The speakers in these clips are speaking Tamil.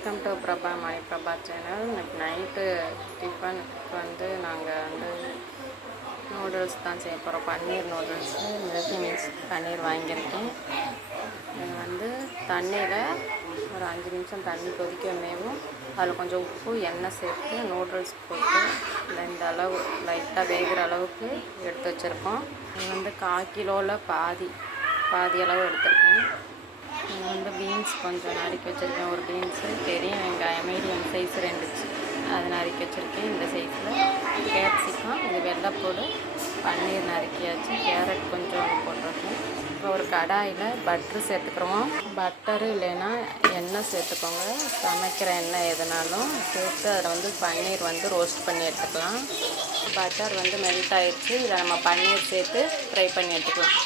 Welcome to Prabha Mani Prabha channel இன்னைக்கு நைட்டு டிஃபனுக்கு வந்து நாங்கள் வந்து நூடுல்ஸ் தான் செய்ய போகிறோம் paneer noodles milky mix paneer வாங்கியிருக்கேன். இது வந்து தண்ணியில் ஒரு அஞ்சு நிமிஷம் தண்ணி கொதிக்க மேவும் அதில் கொஞ்சம் உப்பு எண்ணெய் சேர்த்து நூடுல்ஸ் போட்டு இந்த அளவு லைட்டாக வேகிற அளவுக்கு எடுத்து வச்சுருக்கோம். இது வந்து கால் கிலோவில் பாதி பாதி அளவு எடுத்துருக்கோம். நான் வந்து பீன்ஸ் கொஞ்சம் நறுக்கி வச்சுருக்கேன். ஒரு பீன்ஸு பெரிய வெங்காயம் மீடியம் சைஸ் ரெண்டு அது நறுக்கி வச்சுருக்கேன். இந்த சைஸில் கேப்சிகம் இது வெள்ளைப்பூடு பன்னீர் நறுக்கியாச்சு கேரட் கொஞ்சம் போட்டிருக்கேன். இப்போ ஒரு கடாயில் பட்ரு சேர்த்துக்கிறோம். பட்டரு இல்லைன்னா எண்ணெய் சேர்த்துக்கோங்க. சமைக்கிற எண்ணெய் எதுனாலும் சேர்த்து அதில் வந்து பன்னீர் வந்து ரோஸ்ட் பண்ணி எடுத்துக்கலாம். பட்டர் வந்து மெல்ட் ஆயிடுச்சு. இதை நம்ம பன்னீர் சேர்த்து ஃப்ரை பண்ணி எடுத்துக்கலாம்.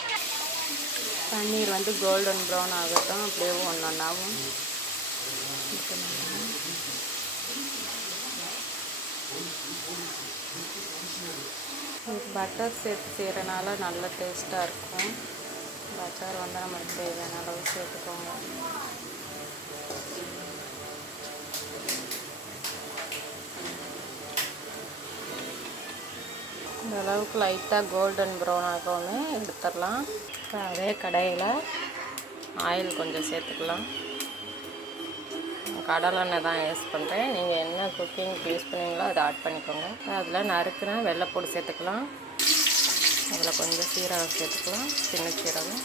பன்னீர் வந்து கோல்டன் ப்ரௌன் ஆகட்டும் அப்படியே ஒன்று ஒன்றாகும் பட்டர் சேர்த்து செய்கிறனால நல்ல டேஸ்ட்டாக இருக்கும். பட்டர் வந்து நம்மளுக்கு தேவையான அளவு சேர்த்துக்கோங்க. இந்த அளவுக்கு லைட்டாக கோல்டன் ப்ரௌன் ஆகவுமே எடுத்துடலாம். அதே கடையில் ஆயில் கொஞ்சம் சேர்த்துக்கலாம். கடலெண்ணெய் தான் யூஸ் பண்ணுறேன் நீங்கள் என்ன குக்கிங்க்கு யூஸ் பண்ணுவீங்களோ அதை ஆட் பண்ணிக்கோங்க. அதில் நறுக்குனா வெள்ளைப்பூடு சேர்த்துக்கலாம். அதில் கொஞ்சம் சீரகம் சேர்த்துக்கலாம். சின்ன சீரகம்.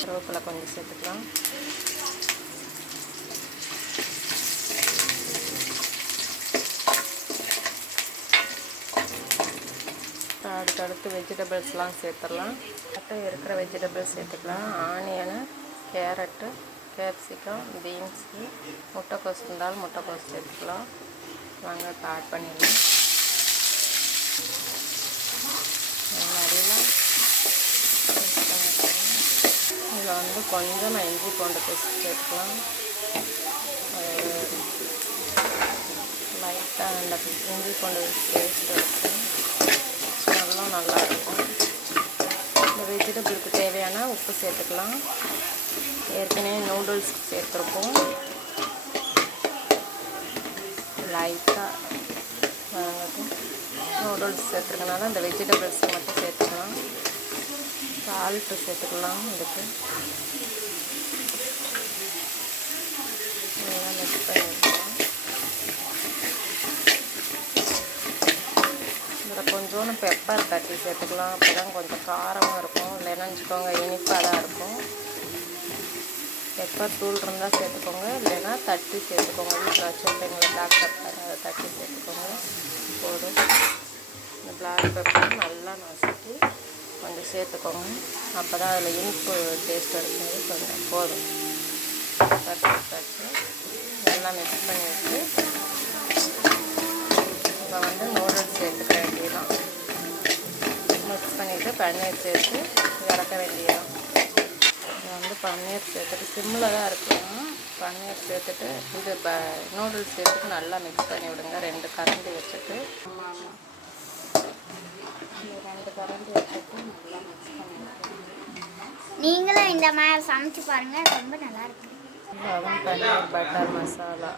கருவேப்பிலை கொஞ்சம் சேர்த்துக்கலாம். அடுத்தடுத்து வெஜிடபிள்ஸ்லாம் சேர்த்துடலாம். அடுத்து இருக்கிற வெஜிடபிள்ஸ் சேர்த்துக்கலாம். ஆனியனு கேரட்டு கேப்சிகம் பீன்ஸு முட்டைக்கோஸ் இருந்தாலும் முட்டைக்கோஸ் சேர்த்துக்கலாம். வாங்க இப்போ ஆட் பண்ணிடலாம். இதில் வந்து கொஞ்சம் நான் இஞ்சி பூண்டு பேஸ்ட் சேர்த்துக்கலாம். லைட்டாக அந்த இஞ்சி பூண்டு பேஸ்ட் நல்லாயிருக்கும். இந்த வெஜிடபிளுக்கு தேவையான உப்பு சேர்த்துக்கலாம். ஏற்கனவே நூடுல்ஸ் சேர்த்துருப்போம் லைட்டாக நூடுல்ஸ் சேர்த்துருக்கனால இந்த வெஜிடபிள்ஸ் மட்டும் சேர்த்துக்கலாம். சால்ட்டு சேர்த்துக்கலாம் இதுக்கு. நல்லா மிக்ஸ் பண்ணி இதில் கொஞ்சோண்டு பெப்பர் தட்டி சேர்த்துக்கலாம். அப்போ தான் கொஞ்சம் காரமாக இருக்கும். இல்லைன்னா வச்சுக்கோங்க இனிப்பாக தான் இருக்கும். பெப்பர் தூள் இருந்தால் சேர்த்துக்கோங்க. இல்லைன்னா தட்டி சேர்த்துக்கோங்க. வீட்டில் வச்சுருந்தீங்களா பிளாக் பெப்பர் அதை தட்டி சேர்த்துக்கோங்க. போதும். இந்த பிளாக் பெப்பர் நல்லா நசுக்கி கொஞ்சம் சேர்த்துக்கோங்க. அப்போ தான் அதில் இனிப்பு டேஸ்ட் இருக்கிறது கொஞ்சம் போதும். பெப்பர் நல்லா மிக்ஸ் பண்ணி வச்சு இப்போ வந்து நூடுல்ஸ் சேர்த்துக்க வேண்டியதான் மிக்ஸ் பண்ணிவிட்டு பன்னீர் சேர்த்து இறக்க வேண்டியதான் இதை வந்து பன்னீர் சேர்த்துட்டு சிம்மில் தான் இருக்கணும். பன்னீர் சேர்த்துட்டு இது ப நூடுல்ஸ் சேர்த்துட்டு நல்லா மிக்ஸ் பண்ணி விடுங்க. ரெண்டு கரண்டி வச்சுட்டு. ரெண்டு கரண்டி வச்சுட்டு நல்லா மிக்ஸ் பண்ணி நீங்களும் இந்த மாதிரி சமைச்சு பாருங்க. ரொம்ப நல்லா இருக்கு அதுவும் பன்னீர் பட்டர் மசாலா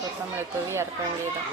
கொத்தமல்லி தூவி இறக்க வேண்டியதான்